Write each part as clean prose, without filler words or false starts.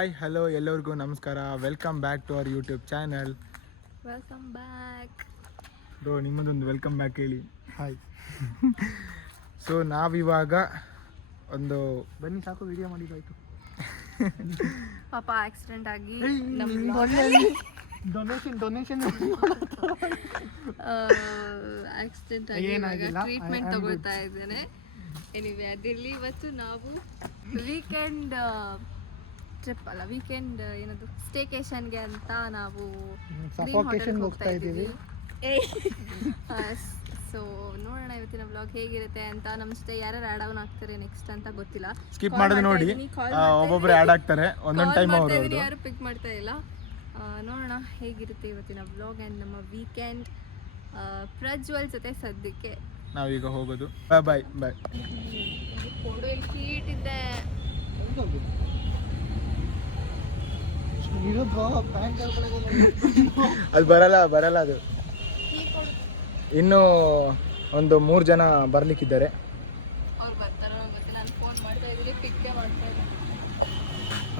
Hi hello ಎಲ್ಲರಿಗೂ ನಮಸ್ಕಾರ. Welcome back to our YouTube channel. Welcome back bro, ನಿಮ್ಮದೊಂದು welcome back ಹೇಳಿ. Hi. So ನಾವಿವಾಗ ಒಂದು ಬನ್ನಿ ಸಾಕು, ವಿಡಿಯೋ ಮಾಡಿದ್ದಾಯ್ತು. ಪಾಪ ಆಕ್ಸಿಡೆಂಟ್ ಆಗಿ ಡೊನೇಷನ್ ಆಕ್ಸಿಡೆಂಟ್ ಆಗಿ ಟ್ರೀಟ್ಮೆಂಟ್ ತಗೊಳ್ತಾ ಇದ್ದೇನೆ. ಎನಿವೆ ಅದಿರಲಿ, ಇವತ್ತು ನಾವು ವೀಕೆಂಡ್ ಟ್ರಿಪ್ ಅಲ್ಲ, ವೀಕೆಂಡ್ ಏನದು ಸ್ಟೇಕೇಶನ್ಗೆ ಅಂತ ನಾವು ಹೋಗ್ತಾ ಇದ್ದೀವಿ. ಸೊ ನೋಡೋಣ ಇವತ್ತಿನ ವ್ಲಾಗ್ ಹೇಗಿರುತ್ತೆ ಅಂತ. ನಮ್ಮ ಜೊತೆ ಯಾರು ಆಡ್ ಆನ್ ಆಗ್ತಾರೆ ನೆಕ್ಸ್ಟ್ ಅಂತ ಗೊತ್ತಿಲ್ಲ. ಸ್ಕಿಪ್ ಮಾಡೋದು ನೋಡಿ, ಒಬ್ಬೊಬ್ರು ಆಡ್ ಆಗ್ತಾರೆ ಒಂದೊಂದು ಟೈಮ್. ಯಾರು ಪಿಕ್ ಮಾಡ್ತಾ ಇಲ್ಲ. ನೋಡೋಣ ಹೇಗಿರುತ್ತೆ ಇವತ್ತಿನ ವ್ಲಾಗ್ ಆ್ಯಂಡ್ ನಮ್ಮ ವೀಕೆಂಡ್. ಪ್ರಜ್ವಲ್ ಜೊತೆ ಸದ್ಯಕ್ಕೆ ನಾವೀಗ ಹೋಗೋದು. ಬಾಯ್ ಬಾಯ್ ಬಾಯ್. ಹೀಟ್ ಇದೆ. ಅದು ಬರಲ್ಲ ಅದು. ಇನ್ನು ಒಂದು 3 ಜನ ಬರ್ಲಿಕ್ಕಿದ್ದಾರೆ.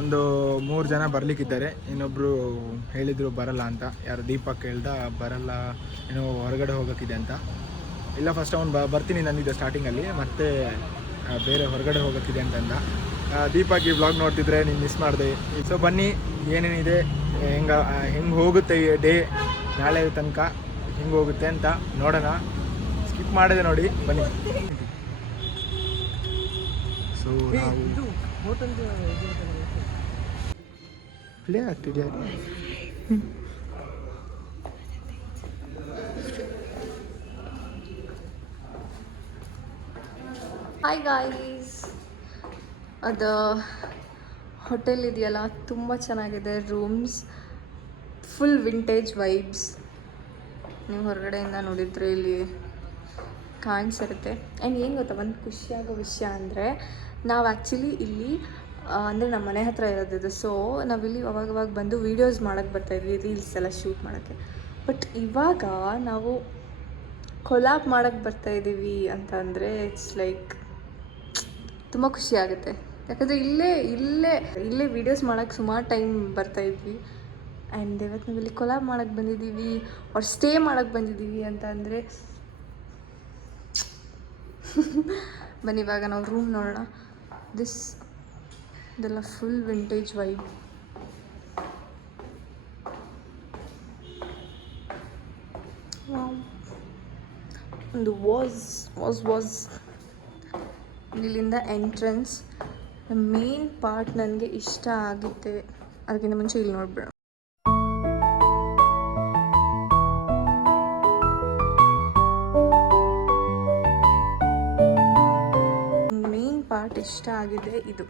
ಒಂದು 3 ಜನ ಬರ್ಲಿಕ್ಕಿದ್ದಾರೆ. ಇನ್ನೊಬ್ರು ಹೇಳಿದ್ರು ಬರಲ್ಲ ಅಂತ. ಯಾರು ದೀಪಕ್ ಹೇಳ್ದ ಬರಲ್ಲ, ಏನೋ ಹೊರಗಡೆ ಹೋಗೋಕ್ಕಿದೆ ಅಂತ. ಇಲ್ಲ, ಫಸ್ಟ್ ಅವ್ನು ಬರ್ತೀನಿ ನಂದಿದ್ದೆ ಸ್ಟಾರ್ಟಿಂಗಲ್ಲಿ, ಮತ್ತೆ ಬೇರೆ ಹೊರಗಡೆ ಹೋಗೋಕ್ಕಿದೆ ಅಂತಂದ. ದೀಪಕ್ ಈ ವ್ಲಾಗ್ ನೋಡ್ತಿದ್ರೆ ನೀನು ಮಿಸ್ ಮಾಡಿದೆ. ಸೊ ಬನ್ನಿ, ಏನೇನಿದೆ, ಹೆಂಗೆ ಹೋಗುತ್ತೆ ಈ ಡೇ, ನಾಳೆ ತನಕ ಹೆಂಗೆ ಹೋಗುತ್ತೆ ಅಂತ ನೋಡೋಣ. ಸ್ಕಿಪ್ ಮಾಡಿದೆ ನೋಡಿ, ಬನ್ನಿ. ಸೊ ನಾವು ಪ್ಲೇ ಆಗ್ತಿದೆ. ಹಾಯ್ ಗಾಯ್ಸ್, ಅದು ಹೋಟೆಲ್ ಇದೆಯಲ್ಲ ತುಂಬ ಚೆನ್ನಾಗಿದೆ. Rooms full vintage vibes. ನೀವು ಹೊರಗಡೆಯಿಂದ ನೋಡಿದರೆ ಇಲ್ಲಿ ಕಾಣಿಸಿರುತ್ತೆ. ಆ್ಯಂಡ್ ಏನು ಗೊತ್ತಾ, ಒಂದು ಖುಷಿಯಾಗೋ ವಿಷಯ ಅಂದರೆ, ನಾವು ಆ್ಯಕ್ಚುಲಿ ಇಲ್ಲಿ ಅಂದರೆ ನಮ್ಮ ಮನೆ ಹತ್ರ ಇರೋದಿದೆ. ಸೊ ನಾವಿಲ್ಲಿ ಅವಾಗವಾಗ ಬಂದು ವೀಡಿಯೋಸ್ ಮಾಡೋಕ್ಕೆ ಬರ್ತಾಯಿದ್ವಿ, ರೀಲ್ಸ್ ಎಲ್ಲ ಶೂಟ್ ಮಾಡೋಕ್ಕೆ. ಬಟ್ ಇವಾಗ ನಾವು ಕೊಲಾಬ್ ಮಾಡೋಕ್ಕೆ ಬರ್ತಾಯಿದ್ದೀವಿ ಅಂತ ಅಂದರೆ ಇಟ್ಸ್ ಲೈಕ್ ತುಂಬ ಖುಷಿ ಆಗುತ್ತೆ. ಯಾಕಂದರೆ ಇಲ್ಲೇ ವೀಡಿಯೋಸ್ ಮಾಡೋಕ್ಕೆ ಸುಮಾರು ಟೈಮ್ ಬರ್ತಾಯಿದ್ವಿ. ಆ್ಯಂಡ್ ಇವತ್ತು ನಾವು ಇಲ್ಲಿ ಕೊಲಾಬ್ ಮಾಡೋಕ್ಕೆ ಬಂದಿದ್ದೀವಿ, ಅವ್ರು ಸ್ಟೇ ಮಾಡೋಕ್ಕೆ ಬಂದಿದ್ದೀವಿ ಅಂತ ಅಂದರೆ ಬನ್ನಿ ಇವಾಗ ನಾವು ರೂಮ್ ನೋಡೋಣ. ಇದೆಲ್ಲ ಫುಲ್ ವಿಂಟೇಜ್ ವೈಬ್. ಒಂದು ವಾಸ್ ಇಲ್ಲಿಂದ ಎಂಟ್ರೆನ್ಸ್. ಮೇನ್ ಪಾರ್ಟ್ ನನಗೆ ಇಷ್ಟ ಆಗುತ್ತೆ. ಅದಕ್ಕಿಂತ ಮುಂಚೆ ಇಲ್ಲಿ ನೋಡ್ಬೇಡ. ಮೇನ್ ಪಾರ್ಟ್ ಇಷ್ಟ ಆಗಿದೆ ಇದು.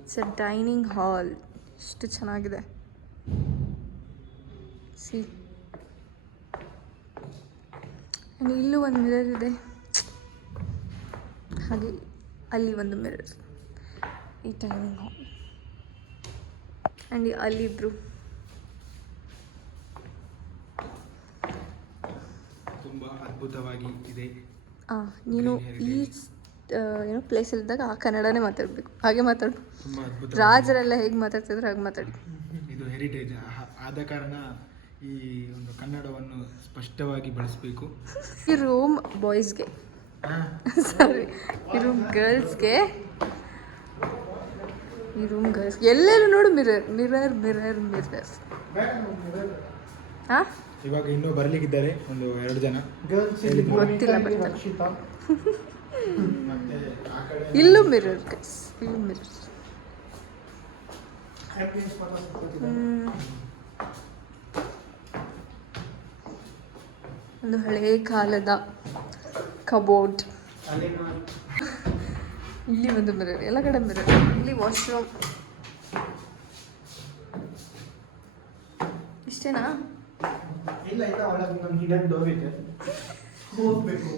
It's a dining hall. ಎಷ್ಟು ಚೆನ್ನಾಗಿದೆ. ಸಿ, ಇಲ್ಲೂ ಒಂದು ಮಿರರ್ ಇದೆ, ಹಾಗೆ ಅಲ್ಲಿ ಒಂದು ಮಿರರ್. ಈ ಡೈನಿಂಗ್ ಹಾಲ್ ಆ್ಯಂಡ್ ಅಲ್ಲಿಬ್ರು ತುಂಬ ಅದ್ಭುತವಾಗಿ ಇದೆ. ನೀನು ಈ ಏನೋ ಪ್ಲೇಸಲ್ಲಿದ್ದಾಗ ಆ ಕನ್ನಡನೇ ಮಾತಾಡಬೇಕು. ಹಾಗೆ ಮಾತಾಡು. ರಾಜರೆಲ್ಲ ಹೇಗೆ ಮಾತಾಡ್ತಿದ್ರು ಹಾಗೆ ಮಾತಾಡಿ. ಇದು ಹೆರಿಟೇಜ್ ಆದ ಕಾರಣ ಈ ಒಂದು ಕನ್ನಡವನ್ನು ಸ್ಪಷ್ಟವಾಗಿ ಬಳಸಬೇಕು. ಈ ರೂಮ್ ಬಾಯ್ಸ್ಗೆ, ಸಾರಿ, ಈ ರೂಮ್ ಗರ್ಲ್ಸ್ಗೆ. ಎಲ್ಲೆಲ್ಲೂ ನೋಡು ಮಿರರ್. ಹಾಂ, ಇವಾಗ ಇನ್ನೂ ಬರ್ಲಿಕ್ಕಿದ್ದಾರೆ ಒಂದು 2 ಜನ. ಗೊತ್ತಿಲ್ಲ, ಇಲ್ಲೂ ಮಿರರ್. ಒಂದು ಹಳೇ ಕಾಲದ ಕಬೋರ್ಡ್. ಇಲ್ಲಿ ಒಂದು ಮಿರರ್, ಎಲ್ಲ ಕಡೆ ಮಿರರ್. ಇಲ್ಲಿ ವಾಶ್ರೂಮ್. ಇಷ್ಟೇನಾ? ಇಲ್ಲ, ಹಿಡನ್ ಡೋರ್ ಇದೆ, ಹೋಗ್ಬೇಕು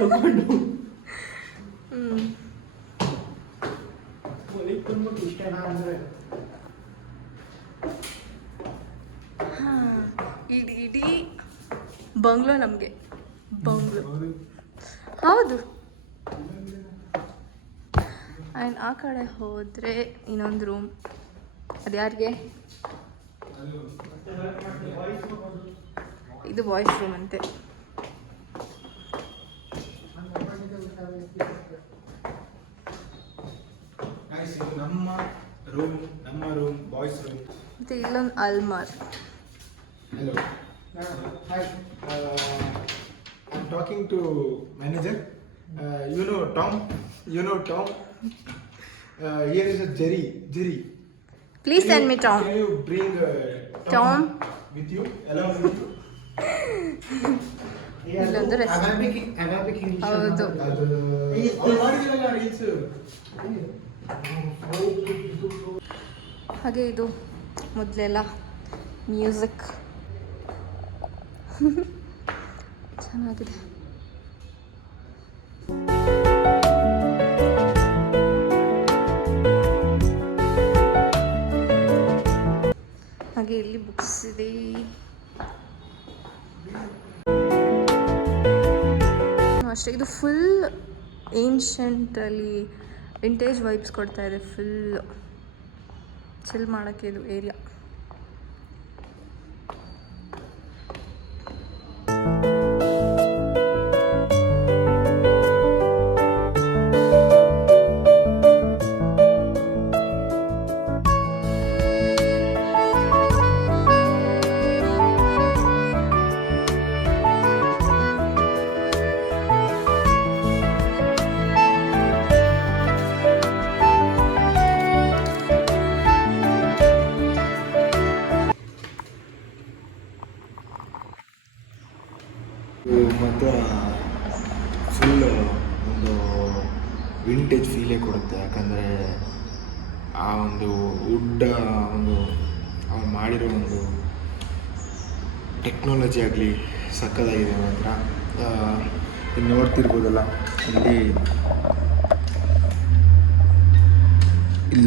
ತಗೊಂಡು. ತುಂಬ ಇಷ್ಟನಾ ಅಂದರೆ ಇಡೀ ಬಂಗ್ಲೋ ನಮಗೆ. ಹೌದು. ಆ್ಯಂಡ್ ಆ ಕಡೆ ಹೋದರೆ ಇನ್ನೊಂದು ರೂಮ್. ಅದು ಯಾರಿಗೆ? ಇದು ಬಾಯ್ಸ್ ರೂಮ್ ಅಂತೆ. ನಮ್ಮ ರೂಮ್ ಬಾಯ್ಸ್ ರೂಮ್. ಮತ್ತು ಇಲ್ಲೊಂದು ಅಲ್ಮಾರ್. Hello. Hi. I'm talking to manager. You know Tom. Here is a Jerry. Please send me Tom. Can you bring Tom with you? Along with you? ಇಲ್ಲೊಂದು restaurant. ಹೌದು. ಹಾಗೆ ಇದು ಮೊದಲೆಲ್ಲ music ಚೆನ್ನಾಗಿದೆ. ಹಾಗೆ ಇಲ್ಲಿ ಬುಕ್ಸ್ ಇದೆ. ಅಷ್ಟೇ, ಇದು ಫುಲ್ ಏನ್ಷಂಟಲ್ಲಿ ವಿಂಟೇಜ್ ವೈಬ್ಸ್ ಕೊಡ್ತಾ ಇದೆ. ಫುಲ್ ಚಿಲ್ ಮಾಡೋಕ್ಕೆ ಇದು ಏರಿಯಾ. ಮಾತ್ರ ಫುಲ್ ಒಂದು ವಿಂಟೇಜ್ ಫೀಲೇ ಕೊಡುತ್ತೆ. ಯಾಕಂದರೆ ಆ ಒಂದು ವುಡ್ ಒಂದು ಅವ್ರು ಮಾಡಿರೋ ಒಂದು ಟೆಕ್ನಾಲಜಿ ಆಗಲಿ ಸಕ್ಕತ್ತಾಗಿದೆ ಮಾತ್ರ. ಇಲ್ಲಿ ನೋಡ್ತಿರ್ಬೋದಲ್ಲ, ಇಲ್ಲಿ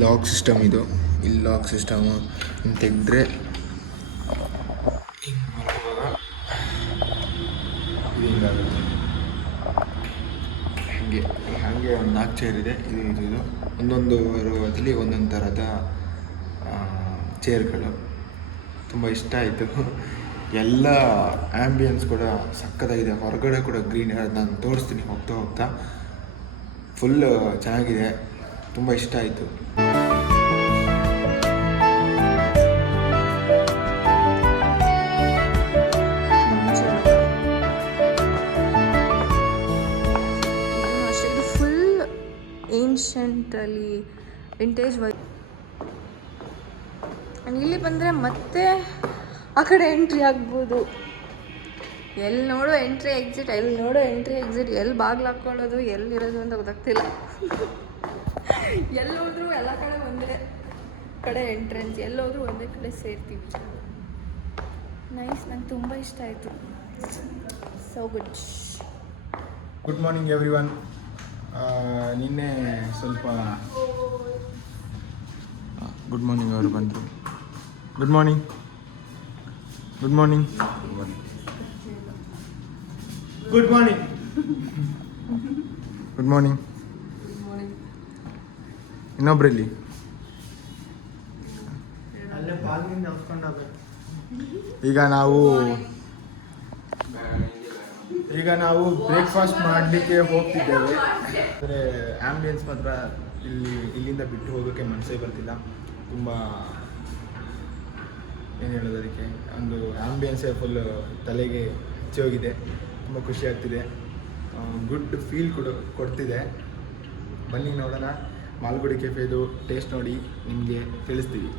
ಲಾಕ್ ಸಿಸ್ಟಮ್ ಇದು. ಇಲ್ಲಿ ಲಾಕ್ ಸಿಸ್ಟಮು ಹಿಂಗೆ ತೆಗೆದ್ರೆ ಹಿಂಗೆ ಬರುವಾಗ ಇದು ಹಿಂಗಾಗುತ್ತೆ. ಹಾಗೆ ಒಂದು 4 ಚೇರ್ ಇದೆ. ಇದು ಒಂದೊಂದು ರೋದಲ್ಲಿ ಒಂದೊಂದು ಥರದ ಚೇರ್ಗಳು. ತುಂಬ ಇಷ್ಟ ಆಯಿತು. ಎಲ್ಲ ಆ್ಯಂಬಿಯನ್ಸ್ ಕೂಡ ಸಕ್ಕತ್ತಾಗಿದೆ. ಹೊರಗಡೆ ಕೂಡ ಗ್ರೀನ್, ನಾನು ತೋರಿಸ್ತೀನಿ ಹೋಗ್ತಾ ಫುಲ್ ಚೆನ್ನಾಗಿದೆ. ತುಂಬ ಇಷ್ಟ ಆಯಿತು. ಏನ್ಷಂಟಲ್ಲಿ ವಿಂಟೇಜ್ ವೈ. ಇಲ್ಲಿ ಬಂದರೆ ಮತ್ತೆ ಆ ಕಡೆ ಎಂಟ್ರಿ ಆಗ್ಬೋದು. ಎಲ್ಲಿ ನೋಡೋ ಎಂಟ್ರಿ ಎಕ್ಸಿಟ್, ಎಲ್ಲಿ ಬಾಗಿಲು ಹಾಕ್ಕೊಳ್ಳೋದು, ಎಲ್ಲಿರೋದು ಅಂತ ಗೊತ್ತಾಗ್ತಿಲ್ಲ. ಎಲ್ಲೋದ್ರೂ ಎಲ್ಲ ಕಡೆ ಒಂದೇ ಕಡೆ ಎಂಟ್ರೆನ್ಸ್, ಎಲ್ಲೋದ್ರೂ ಒಂದೇ ಕಡೆ ಸೇರ್ತೀವಿ. ನೈಸ್, ನಂಗೆ ತುಂಬ ಇಷ್ಟ ಆಯಿತು. So good morning every one. ನಿನ್ನೆ ಸ್ವಲ್ಪ ಗುಡ್ ಮಾರ್ನಿಂಗ್ ಅವರು ಬಂದರು. Good morning. ಇನ್ನೊಬ್ರಲ್ಲಿ ಈಗ ನಾವು ಬ್ರೇಕ್ಫಾಸ್ಟ್ ಮಾಡಲಿಕ್ಕೆ ಹೋಗ್ತಿದ್ದೇವೆ. ಅಂದರೆ ಆ್ಯಂಬಿಯನ್ಸ್ ಮಾತ್ರ ಇಲ್ಲಿಂದ ಬಿಟ್ಟು ಹೋಗೋಕ್ಕೆ ಮನಸ್ಸೇ ಬರ್ತಿಲ್ಲ. ತುಂಬ ಏನು ಹೇಳೋದು, ಅದಕ್ಕೆ ಒಂದು ಆ್ಯಂಬಿಯನ್ಸೇ ಫುಲ್ ತಲೆಗೆ ಹಚ್ಚಿ ಹೋಗಿದೆ. ತುಂಬ ಖುಷಿ ಆಗ್ತಿದೆ. ಗುಡ್ ಫೀಲ್ ಕೊಡ್ತಿದೆ. ಬನ್ನಿ ನೋಡೋಣ. ಮಾಲ್ಗುಡಿ ಕೆಫೆದು ಟೇಸ್ಟ್ ನೋಡಿ ನಿಮಗೆ ತಿಳಿಸ್ತೀವಿ.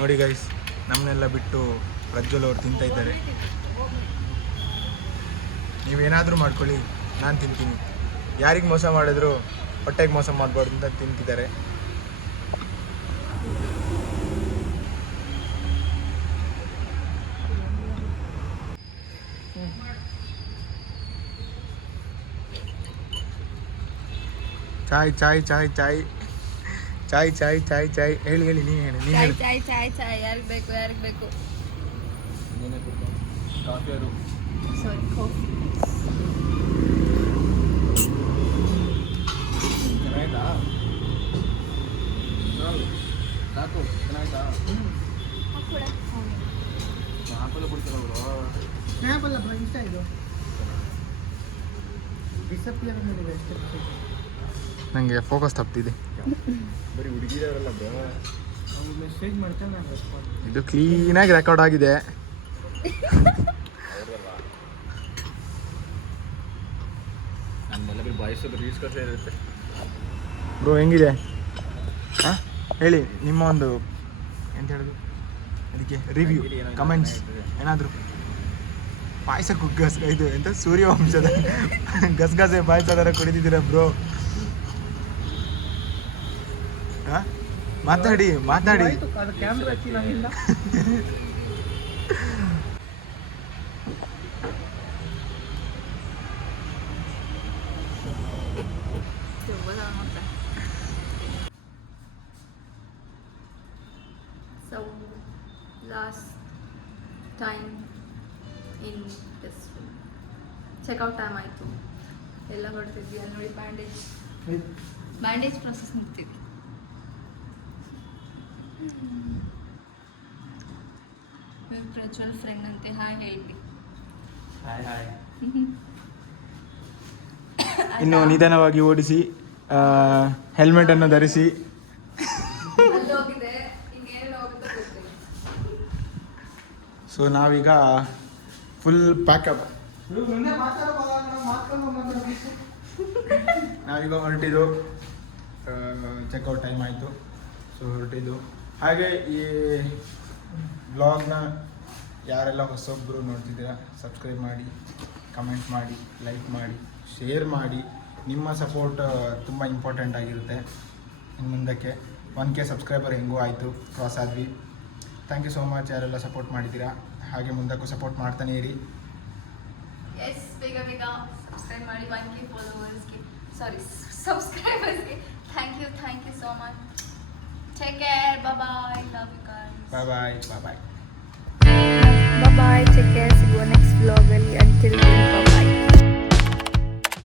ನೋಡಿ ಗೈಸ್, ನಮ್ಮನ್ನೆಲ್ಲ ಬಿಟ್ಟು ಪ್ರಜ್ವಲ್ ಅವ್ರು ತಿಂತಾ ಇದ್ದಾರೆ. ನೀವೇನಾದರೂ ಮಾಡ್ಕೊಳ್ಳಿ, ನಾನು ತಿಂತೀನಿ. ಯಾರಿಗೆ ಮೋಸ ಮಾಡಿದ್ರು ಹೊಟ್ಟೆಗೆ ಮೋಸ ಮಾಡಬಾರ್ದು ಅಂತ ತಿಂತಿದ್ದಾರೆ. ಚಾಯ್ ಚಾಯ್ ಚಾಯ್ ಚಾಯ್ ಚಾಯ್ ಚಾಯ್ ಚಾಯ್ ಚಾಯ್ ಹೇಳಿ ಹೇಳಿ ನೀನು ಹೇಳಿ ನೀನು ಹೇಳಿ ಚಾಯ್ ಯಾರಿಗೆ ಬೇಕು ನೀನೇ ಕುಡ್ಕೊ ಕಾಫಿ ಅವರು ಸಾರಿ ಕಾಫಿ ಚೆನ್ನಾಯ್ತಾ ಸಾಕು ಚೆನ್ನಾಯ್ತಾ ಆಪಲ್ ಬಿಡ್ತಾರ ಅವರು ಸ್ನ್ಯಾಪಲ್ಲ ಬ್ರೋ ಇಷ್ಟ ಇದು ಡಿಸಪಿಯರ್ ಮಾಡಿದೆ ಅಷ್ಟೇ ನನಗೆ ಫೋಕಸ್ ತಪ್ಪಿದೆ ಬರೀ ಹುಡುಗಿರಲ್ಲ ಬ್ರೋ ಅವ್ನು ಮೆಸೇಜ್ ಮಾಡ್ತಾನೆ ನಾನು ರೆಸ್ಪಾನ್ಸ್ ಇದು ಕ್ಲೀನಾಗಿ ರೆಕಾರ್ಡ್ ಆಗಿದೆ ನಮ್ಮೆಲ್ಲ ಬಾಯ್ಸೋದು ರೀಲ್ಸ್ ಕಷ್ಟ ಇರುತ್ತೆ. ಬ್ರೋ ಹೆಂಗಿದೆ ಹಾಂ ಹೇಳಿ ನಿಮ್ಮ ಒಂದು ಎಂತ ಹೇಳೋದು ಅದಕ್ಕೆ ರಿವ್ಯೂ ಕಮೆಂಟ್ಸ್ ಏನಾದರೂ ಪಾಯಸ ಗಸ್ ಇದು ಎಂತ ಸೂರ್ಯವಂಶದ ಗಸಗಸೆ ಪಾಯಸ ಥರ ಕುಡಿದಿದ್ದೀರಾ ಬ್ರೋ ಹಾಂ ಮಾತಾಡಿ ಆಯ್ತು ಅದು ಕ್ಯಾಮ್ರಾ ಹಚ್ಚಿ ನನ್ನಿಂದ So, last time in this room. Checkout time ಆಯಿತು ಎಲ್ಲ ಹೊಡ್ತಿದ್ವಿ ಅಲ್ಲಿ ನೋಡಿ ಬ್ಯಾಂಡೇಜ್ ಪ್ರೊಸೆಸ್ ಮುಗ್ತಿದ್ವಿ ಪ್ರಜ್ವಲ್ ಫ್ರೆಂಡ್ ಅಂತೆ ಹಾಯ್ ಹೇಳ್ಬಿಡಿ ಇನ್ನು ನಿಧಾನವಾಗಿ ಓಡಿಸಿ ಹೆಲ್ಮೆಟನ್ನು ಧರಿಸಿ ಅಲ್ಲಿ ಹೋಗಿದೆ ಇನ್ನೇನು ಹೋಗುತ್ತೋ ಗೊತ್ತಿಲ್ಲ ಸೊ ನಾವೀಗ ಫುಲ್ ಪ್ಯಾಕಪ್ ನಾವೀಗ ಹೊರಟಿದ್ದು ಚೆಕ್ಔಟ್ ಟೈಮ್ ಆಯಿತು ಸೊ ಹೊರಟಿದ್ದು ಹಾಗೆ ಈ ಬ್ಲಾಗ್ನ ಯಾರೆಲ್ಲ ಹೊಸೊಬ್ಬರು ನೋಡ್ತಿದ್ದೀರಾ ಸಬ್ಸ್ಕ್ರೈಬ್ ಮಾಡಿ ಕಮೆಂಟ್ ಮಾಡಿ ಲೈಕ್ ಮಾಡಿ ಶೇರ್ ಮಾಡಿ ನಿಮ್ಮ ಸಪೋರ್ಟ್ ತುಂಬ ಇಂಪಾರ್ಟೆಂಟ್ ಆಗಿರುತ್ತೆ ಇನ್ನು ಮುಂದಕ್ಕೆ 1K ಸಬ್ಸ್ಕ್ರೈಬರ್ ಹೆಂಗೂ ಆಯಿತು ಕ್ರಾಸ್ ಆದ್ವಿ ಥ್ಯಾಂಕ್ ಯು ಸೋ ಮಚ್ ಯಾರೆಲ್ಲ ಸಪೋರ್ಟ್ ಮಾಡಿದ್ದೀರಾ ಹಾಗೆ ಮುಂದಕ್ಕೂ ಸಪೋರ್ಟ್ ಮಾಡ್ತಾನೆ ಇರಿ ಎಸ್ ಬೇಗ ಸಬ್ಸ್ಕ್ರೈಬ್ ಮಾಡಿ 1K ಫಾಲೋವರ್ಸ್ಗೆ ಸಾರಿ ಸಬ್ಸ್ಕ್ರೈಬರ್ಸ್ಗೆ thank you so much take care bye love you guys bye bye take care ಸಿಗುವ ನೆಕ್ಸ್ಟ್ ವ್ಲಾಗಲ್ಲಿ ಅಂಟಿಲ್ ಬಾಯ್